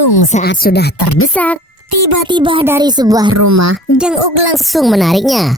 Beruntung saat sudah terdesak, tiba-tiba dari sebuah rumah, Jang Uk langsung menariknya.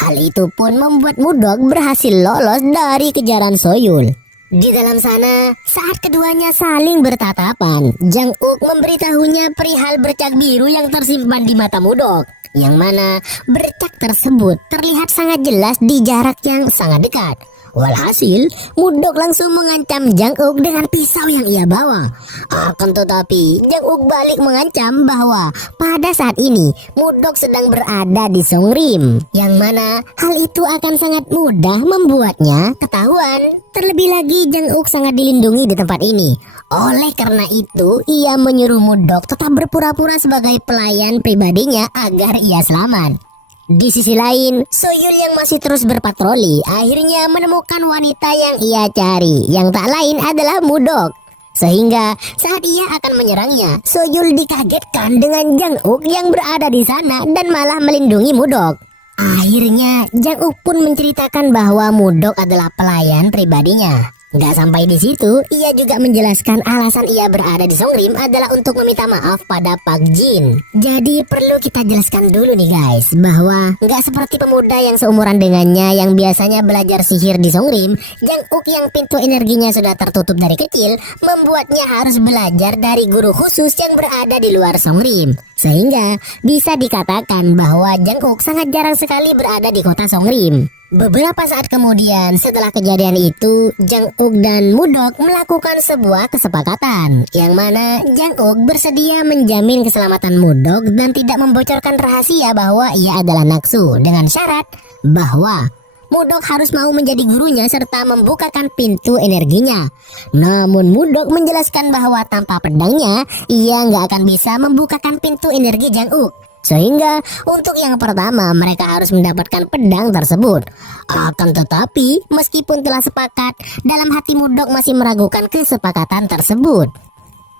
Hal itu pun membuat Mudok berhasil lolos dari kejaran Soyul. Di dalam sana, saat keduanya saling bertatapan, Jang Uk memberitahunya perihal bercak biru yang tersimpan di mata Mudok, yang mana bercak tersebut terlihat sangat jelas di jarak yang sangat dekat. Walhasil, Mudok langsung mengancam Jang Uk dengan pisau yang ia bawa. Akan tetapi, Jang Uk balik mengancam bahwa pada saat ini Mudok sedang berada di Songrim, yang mana hal itu akan sangat mudah membuatnya ketahuan. Terlebih lagi, Jang Uk sangat dilindungi di tempat ini. Oleh karena itu, ia menyuruh Mudok tetap berpura-pura sebagai pelayan pribadinya agar ia selamat. Di sisi lain, Soyul yang masih terus berpatroli akhirnya menemukan wanita yang ia cari, yang tak lain adalah Mudok. Sehingga saat ia akan menyerangnya, Soyul dikagetkan dengan Jang Uk yang berada di sana dan malah melindungi Mudok. Akhirnya Jang Uk pun menceritakan bahwa Mudok adalah pelayan pribadinya. Gak sampai di situ, ia juga menjelaskan alasan ia berada di Songrim adalah untuk meminta maaf pada Pak Jin. Jadi perlu kita jelaskan dulu nih guys, bahwa gak seperti pemuda yang seumuran dengannya yang biasanya belajar sihir di Songrim, Jang Uk yang pintu energinya sudah tertutup dari kecil, membuatnya harus belajar dari guru khusus yang berada di luar Songrim. Sehingga bisa dikatakan bahwa Jang Uk sangat jarang sekali berada di kota Songrim. Beberapa saat kemudian setelah kejadian itu, Jang Uk dan Mudok melakukan sebuah kesepakatan, yang mana Jang Uk bersedia menjamin keselamatan Mudok dan tidak membocorkan rahasia bahwa ia adalah Naksu, dengan syarat bahwa Mudok harus mau menjadi gurunya serta membukakan pintu energinya. Namun Mudok menjelaskan bahwa tanpa pedangnya, ia nggak akan bisa membukakan pintu energi Jang Uk. Sehingga untuk yang pertama mereka harus mendapatkan pedang tersebut. Akan tetapi meskipun telah sepakat, dalam hati Mudok masih meragukan kesepakatan tersebut.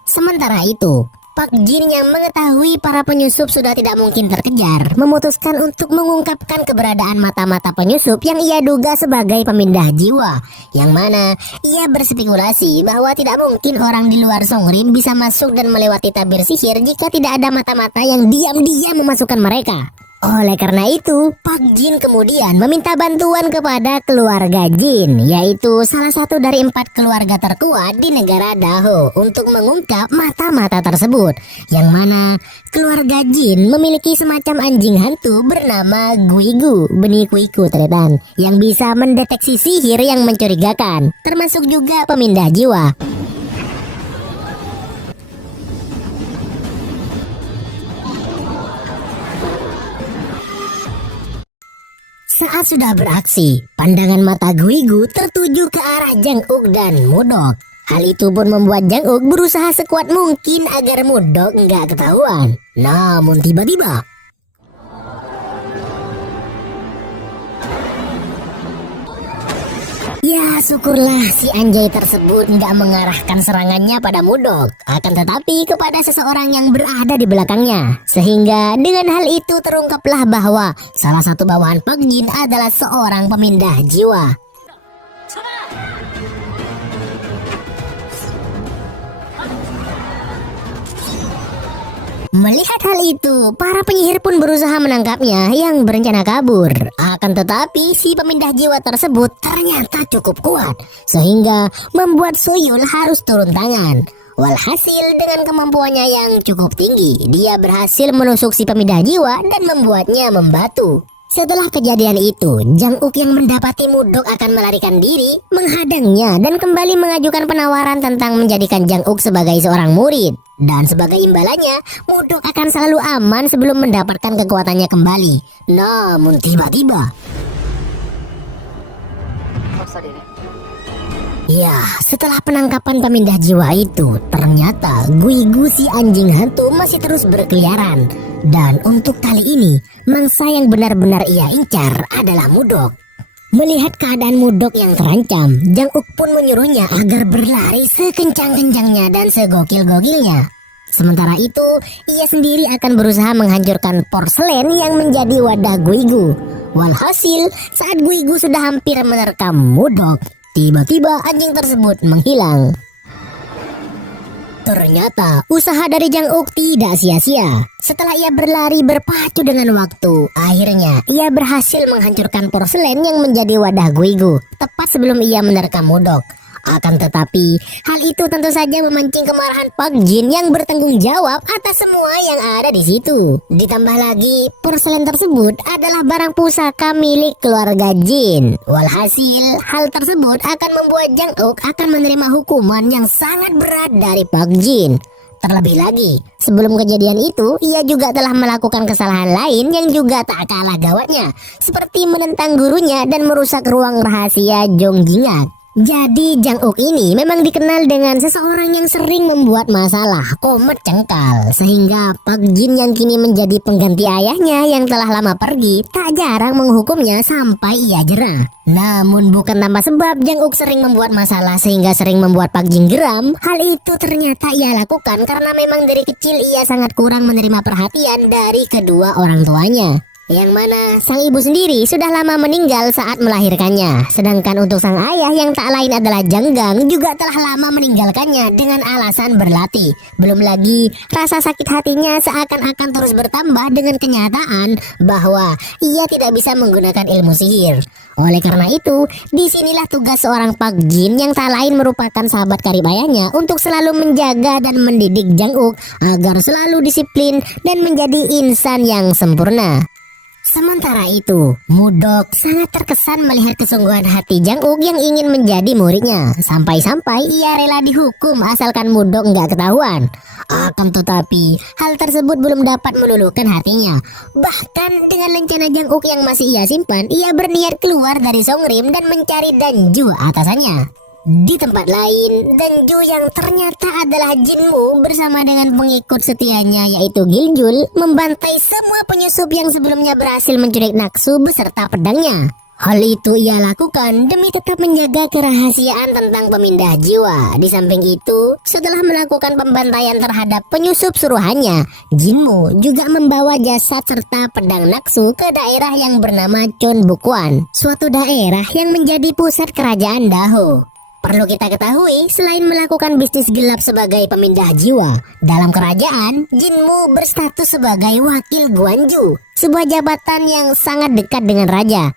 Sementara itu, Pak Jin yang mengetahui para penyusup sudah tidak mungkin terkejar, memutuskan untuk mengungkapkan keberadaan mata-mata penyusup yang ia duga sebagai pemindah jiwa, yang mana ia berspekulasi bahwa tidak mungkin orang di luar Songrim bisa masuk dan melewati tabir sihir jika tidak ada mata-mata yang diam-diam memasukkan mereka. Oleh karena itu, Pak Jin kemudian meminta bantuan kepada keluarga Jin, yaitu salah satu dari 4 keluarga terkuat di negara Daho, untuk mengungkap mata-mata tersebut, yang mana keluarga Jin memiliki semacam anjing hantu bernama Guigu, benih kuiku teretan, yang bisa mendeteksi sihir yang mencurigakan, termasuk juga pemindah jiwa. Saat sudah beraksi, pandangan mata Guigu tertuju ke arah Jang Uk dan Mudok. Hal itu pun membuat Jang Uk berusaha sekuat mungkin agar Mudok nggak ketahuan. Namun tiba-tiba, ya syukurlah si anjay tersebut nggak mengarahkan serangannya pada Mudok, akan tetapi kepada seseorang yang berada di belakangnya. Sehingga dengan hal itu terungkaplah bahwa salah satu bawahan Pak Jin adalah seorang pemindah jiwa. Melihat hal itu, para penyihir pun berusaha menangkapnya yang berencana kabur. Akan tetapi si pemindah jiwa tersebut ternyata cukup kuat, sehingga membuat Soyul harus turun tangan. Walhasil dengan kemampuannya yang cukup tinggi, dia berhasil menusuk si pemindah jiwa dan membuatnya membatu. Setelah kejadian itu, Jang Uk yang mendapati Mudok akan melarikan diri, menghadangnya dan kembali mengajukan penawaran tentang menjadikan Jang Uk sebagai seorang murid. Dan sebagai imbalannya, Mudok akan selalu aman sebelum mendapatkan kekuatannya kembali. Namun tiba-tiba, ya, setelah penangkapan pemindah jiwa itu, ternyata Guigu si anjing hantu masih terus berkeliaran. Dan untuk kali ini, mangsa yang benar-benar ia incar adalah Mudok. Melihat keadaan Mudok yang terancam, Jang Uk pun menyuruhnya agar berlari sekencang-kencangnya dan segokil-gokilnya. Sementara itu, ia sendiri akan berusaha menghancurkan porselen yang menjadi wadah Guigu. Walhasil, saat Guigu sudah hampir menerkam Mudok, tiba-tiba anjing tersebut menghilang. Ternyata usaha dari Jang Uk tidak sia-sia. Setelah ia berlari berpacu dengan waktu, akhirnya ia berhasil menghancurkan porselen yang menjadi wadah Guigu tepat sebelum ia menerkam Mudok. Akan tetapi, hal itu tentu saja memancing kemarahan Pak Jin yang bertanggung jawab atas semua yang ada di situ. Ditambah lagi, porselen tersebut adalah barang pusaka milik keluarga Jin. Walhasil, hal tersebut akan membuat Jang Uk akan menerima hukuman yang sangat berat dari Pak Jin. Terlebih lagi, sebelum kejadian itu, ia juga telah melakukan kesalahan lain yang juga tak kalah gawatnya, seperti menentang gurunya dan merusak ruang rahasia Jongjingat. Jadi Jang Uk ini memang dikenal dengan seseorang yang sering membuat masalah, komet cengkal, sehingga Pak Jin yang kini menjadi pengganti ayahnya yang telah lama pergi tak jarang menghukumnya sampai ia jera. Namun bukan tanpa sebab Jang Uk sering membuat masalah sehingga sering membuat Pak Jin geram. Hal itu ternyata ia lakukan karena memang dari kecil ia sangat kurang menerima perhatian dari kedua orang tuanya, yang mana sang ibu sendiri sudah lama meninggal saat melahirkannya. Sedangkan untuk sang ayah yang tak lain adalah Janggang juga telah lama meninggalkannya dengan alasan berlatih. Belum lagi rasa sakit hatinya seakan-akan terus bertambah dengan kenyataan bahwa ia tidak bisa menggunakan ilmu sihir. Oleh karena itu, disinilah tugas seorang Pak Jin yang tak lain merupakan sahabat karib ayahnya untuk selalu menjaga dan mendidik Jang Uk agar selalu disiplin dan menjadi insan yang sempurna. Sementara itu, Mudok sangat terkesan melihat kesungguhan hati Jang Uk yang ingin menjadi muridnya. Sampai-sampai ia rela dihukum asalkan Mudok nggak ketahuan. Akan tetapi, hal tersebut belum dapat meluluhkan hatinya. Bahkan dengan lencana Jang Uk yang masih ia simpan, ia berniat keluar dari Songrim dan mencari Danju atasannya. Di tempat lain, Danju yang ternyata adalah Jinmu bersama dengan pengikut setianya yaitu Giljul membantai semua penyusup yang sebelumnya berhasil menculik Naksu beserta pedangnya. Hal itu ia lakukan demi tetap menjaga kerahasiaan tentang pemindah jiwa. Di samping itu, setelah melakukan pembantaian terhadap penyusup suruhannya, Jinmu juga membawa jasad serta pedang Naksu ke daerah yang bernama Chonbukwan, suatu daerah yang menjadi pusat kerajaan Daho. Perlu kita ketahui, selain melakukan bisnis gelap sebagai pemindah jiwa, dalam kerajaan, Jinmu berstatus sebagai wakil Guanju, sebuah jabatan yang sangat dekat dengan raja.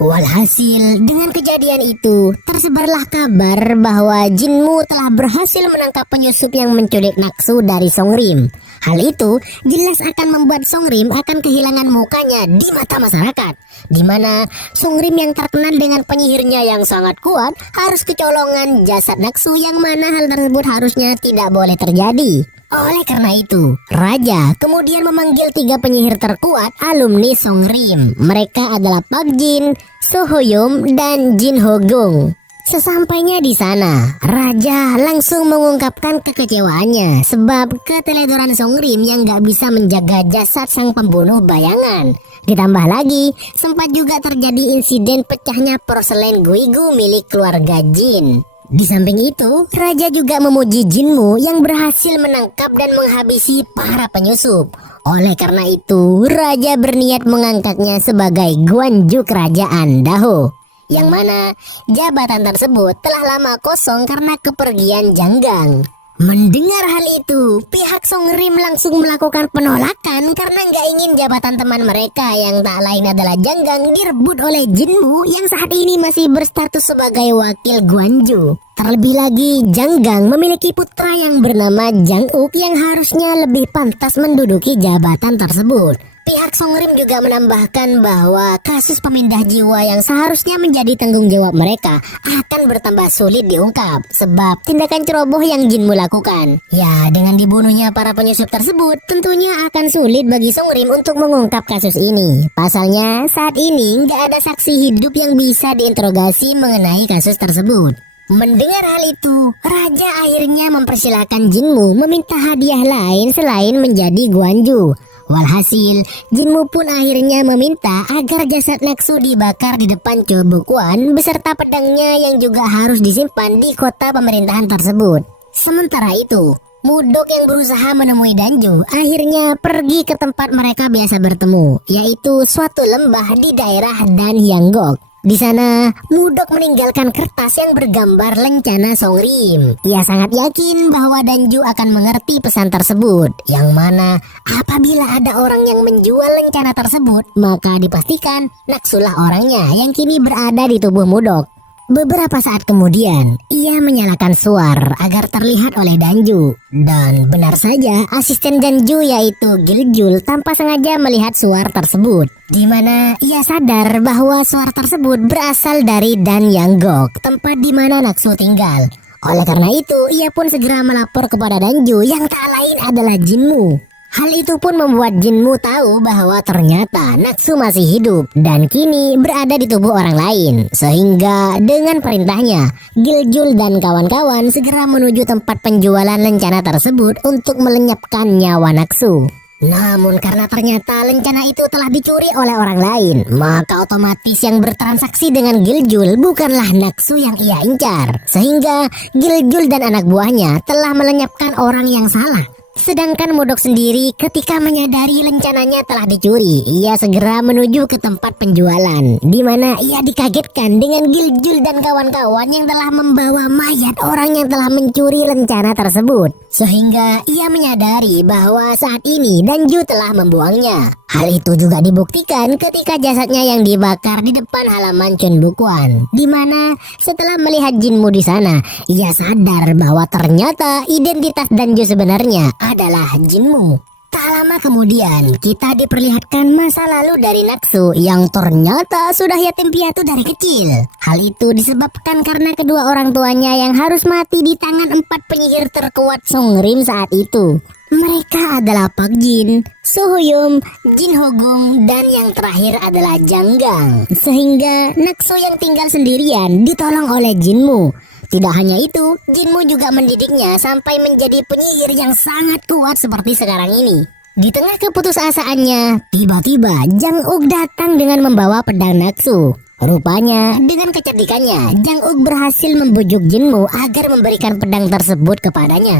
Walhasil, dengan kejadian itu, tersebarlah kabar bahwa Jinmu telah berhasil menangkap penyusup yang menculik Naksu dari Songrim. Hal itu jelas akan membuat Songrim akan kehilangan mukanya di mata masyarakat, di mana Songrim yang terkenal dengan penyihirnya yang sangat kuat harus kecolongan jasad Naksu yang mana hal tersebut harusnya tidak boleh terjadi. Oleh karena itu, Raja kemudian memanggil 3 penyihir terkuat alumni Songrim. Mereka adalah Pak Jin, Sohoyum, dan Jin Hogung. Sesampainya di sana, Raja langsung mengungkapkan kekecewaannya sebab keteledoran Songrim yang gak bisa menjaga jasad sang pembunuh bayangan. Ditambah lagi, sempat juga terjadi insiden pecahnya porselen Guigu milik keluarga Jin. Di samping itu, Raja juga memuji Jinmu yang berhasil menangkap dan menghabisi para penyusup. Oleh karena itu, Raja berniat mengangkatnya sebagai Guanju Kerajaan Daho, yang mana jabatan tersebut telah lama kosong karena kepergian Janggang. Mendengar hal itu, pihak Songrim langsung melakukan penolakan karena nggak ingin jabatan teman mereka yang tak lain adalah Janggang direbut oleh Jinmu yang saat ini masih berstatus sebagai wakil Guanju. Terlebih lagi, Janggang memiliki putra yang bernama Jang Uk yang harusnya lebih pantas menduduki jabatan tersebut. Pihak Songrim juga menambahkan bahwa kasus pemindah jiwa yang seharusnya menjadi tanggung jawab mereka akan bertambah sulit diungkap sebab tindakan ceroboh yang Jinmu lakukan. Ya, dengan dibunuhnya para penyusup tersebut tentunya akan sulit bagi Songrim untuk mengungkap kasus ini. Pasalnya, saat ini nggak ada saksi hidup yang bisa diinterogasi mengenai kasus tersebut. Mendengar hal itu, Raja akhirnya mempersilahkan Jinmu meminta hadiah lain selain menjadi Guanju. Walhasil, Jinmu pun akhirnya meminta agar jasad Naksu dibakar di depan Chonbukwan beserta pedangnya yang juga harus disimpan di kota pemerintahan tersebut. Sementara itu, Mudok yang berusaha menemui Danju akhirnya pergi ke tempat mereka biasa bertemu, yaitu suatu lembah di daerah Danhyanggok. Di sana, Mudok meninggalkan kertas yang bergambar lencana Songrim. Ia sangat yakin bahwa Danju akan mengerti pesan tersebut, yang mana apabila ada orang yang menjual lencana tersebut, maka dipastikan Naksulah orangnya yang kini berada di tubuh Mudok. Beberapa saat kemudian, ia menyalakan suar agar terlihat oleh Danju. Dan benar saja, asisten Danju yaitu Giljul tanpa sengaja melihat suar tersebut. Di mana ia sadar bahwa suar tersebut berasal dari Dan Yanggok, tempat di mana Naksu tinggal. Oleh karena itu, ia pun segera melapor kepada Danju yang tak lain adalah Jinmu. Hal itu pun membuat Jinmu tahu bahwa ternyata Naksu masih hidup dan kini berada di tubuh orang lain. Sehingga dengan perintahnya, Giljul dan kawan-kawan segera menuju tempat penjualan lencana tersebut untuk melenyapkan nyawa Naksu. Namun karena ternyata lencana itu telah dicuri oleh orang lain, maka otomatis yang bertransaksi dengan Giljul bukanlah Naksu yang ia incar. Sehingga Giljul dan anak buahnya telah melenyapkan orang yang salah. Sedangkan Mudok sendiri ketika menyadari lencananya telah dicuri, ia segera menuju ke tempat penjualan, di mana ia dikagetkan dengan Giljul dan kawan-kawan yang telah membawa mayat orang yang telah mencuri lencana tersebut. Sehingga ia menyadari bahwa saat ini Danju telah membuangnya. Hal itu juga dibuktikan ketika jasadnya yang dibakar di depan halaman Chun Bukuan, di mana setelah melihat Jinmu di sana, ia sadar bahwa ternyata identitas Danju sebenarnya adalah Jinmu. Tak lama kemudian, kita diperlihatkan masa lalu dari Naksu yang ternyata sudah yatim piatu dari kecil. Hal itu disebabkan karena kedua orang tuanya yang harus mati di tangan 4 penyihir terkuat Songrim saat itu. Mereka adalah Pak Jin, Sohoyum, Jin Hogong, dan yang terakhir adalah Janggang. Sehingga Naksu yang tinggal sendirian ditolong oleh Jinmu. Tidak hanya itu, Jinmu juga mendidiknya sampai menjadi penyihir yang sangat kuat seperti sekarang ini. Di tengah keputusasaannya, tiba-tiba Jang Uk datang dengan membawa pedang Naksu. Rupanya, dengan kecerdikannya, Jang Uk berhasil membujuk Jinmu agar memberikan pedang tersebut kepadanya.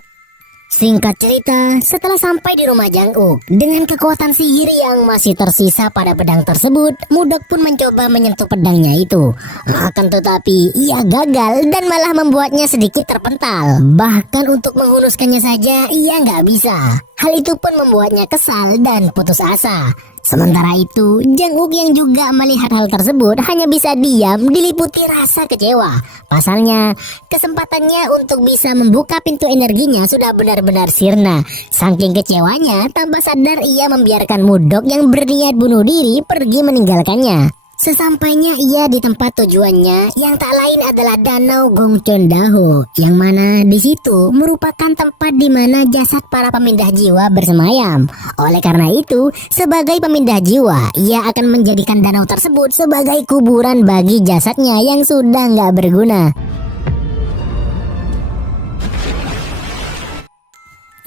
Singkat cerita, setelah sampai di rumah Jang Uk, dengan kekuatan sihir yang masih tersisa pada pedang tersebut, Mudok pun mencoba menyentuh pedangnya itu. Akan tetapi, ia gagal dan malah membuatnya sedikit terpental. Bahkan untuk menghunuskannya saja, ia nggak bisa. Hal itu pun membuatnya kesal dan putus asa. Sementara itu, Jang Uk yang juga melihat hal tersebut hanya bisa diam diliputi rasa kecewa. Pasalnya, kesempatannya untuk bisa membuka pintu energinya sudah benar-benar sirna. Saking kecewanya, tanpa sadar ia membiarkan Mudok yang berniat bunuh diri pergi meninggalkannya. Sesampainya ia di tempat tujuannya yang tak lain adalah Danau Gongcheon Daho, yang mana di situ merupakan tempat di mana jasad para pemindah jiwa bersemayam. Oleh karena itu, sebagai pemindah jiwa, ia akan menjadikan danau tersebut sebagai kuburan bagi jasadnya yang sudah nggak berguna.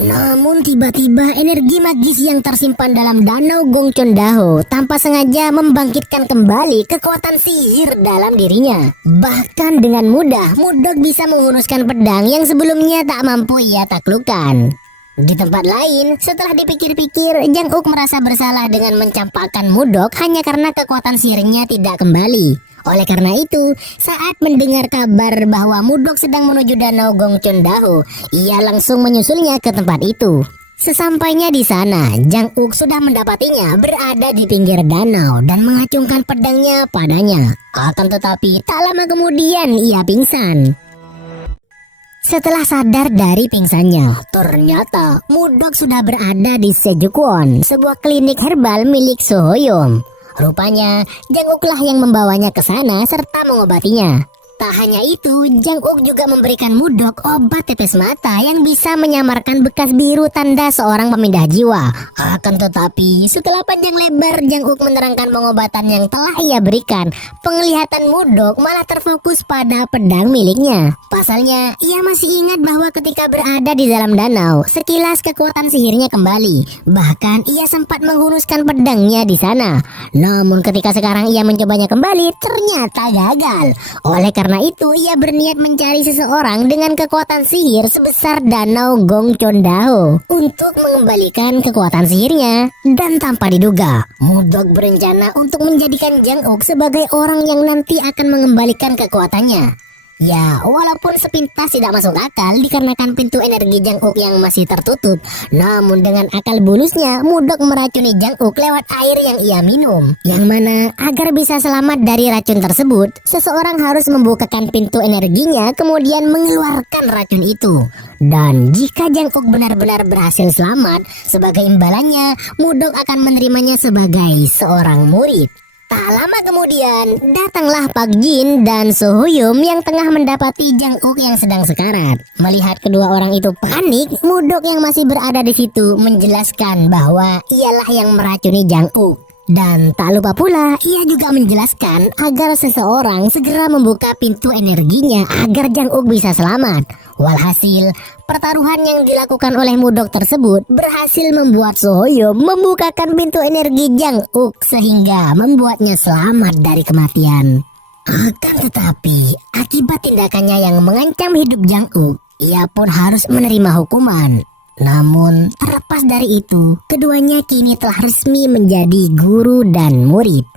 Namun tiba-tiba energi magis yang tersimpan dalam Danau Gongcheon Daho tanpa sengaja membangkitkan kembali kekuatan sihir dalam dirinya. Bahkan dengan mudah, Mudok bisa menghunuskan pedang yang sebelumnya tak mampu ia taklukkan. Di tempat lain, setelah dipikir-pikir, Jang Uk merasa bersalah dengan mencampakkan Mudok hanya karena kekuatan sihirnya tidak kembali. Oleh karena itu, saat mendengar kabar bahwa Mudok sedang menuju Danau Gongcheon Daho, ia langsung menyusulnya ke tempat itu. Sesampainya di sana, Jang Uk sudah mendapatinya berada di pinggir danau dan mengacungkan pedangnya padanya. Akan tetapi, tak lama kemudian ia pingsan. Setelah sadar dari pingsannya, ternyata Mudok sudah berada di Sejukwon, sebuah klinik herbal milik Sohoyum. Rupanya, Jang Uklah yang membawanya ke sana serta mengobatinya. Tak hanya itu, Jang Uk juga memberikan Mudok obat tetes mata yang bisa menyamarkan bekas biru tanda seorang pemindah jiwa. Akan tetapi, setelah panjang lebar Jang Uk menerangkan pengobatan yang telah ia berikan, penglihatan Mudok malah terfokus pada pedang miliknya. Pasalnya, ia masih ingat bahwa ketika berada di dalam danau, sekilas kekuatan sihirnya kembali. Bahkan, ia sempat menghunuskan pedangnya di sana. Namun ketika sekarang ia mencobanya kembali, ternyata gagal. Oleh karena Karena itu ia berniat mencari seseorang dengan kekuatan sihir sebesar danau Gong Chondao untuk mengembalikan kekuatan sihirnya. Dan tanpa diduga, Mudok berencana untuk menjadikan Jang Uk sebagai orang yang nanti akan mengembalikan kekuatannya. Ya, walaupun sepintas tidak masuk akal dikarenakan pintu energi Jang Uk yang masih tertutup, namun dengan akal bulusnya, Mudok meracuni Jang Uk lewat air yang ia minum. Yang mana agar bisa selamat dari racun tersebut, seseorang harus membukakan pintu energinya kemudian mengeluarkan racun itu. Dan jika Jang Uk benar-benar berhasil selamat, sebagai imbalannya, Mudok akan menerimanya sebagai seorang murid. Tak lama kemudian, datanglah Pak Jin dan So Huyum yang tengah mendapati Jang Uk yang sedang sekarat. Melihat kedua orang itu panik, Mudok yang masih berada di situ menjelaskan bahwa ialah yang meracuni Jang Uk. Dan tak lupa pula, ia juga menjelaskan agar seseorang segera membuka pintu energinya agar Jang Uk bisa selamat. Walhasil, pertaruhan yang dilakukan oleh Mudok tersebut berhasil membuat Sohoyo membukakan pintu energi Jang Uk sehingga membuatnya selamat dari kematian. Akan tetapi, akibat tindakannya yang mengancam hidup Jang Uk, ia pun harus menerima hukuman. Namun, terlepas dari itu, keduanya kini telah resmi menjadi guru dan murid.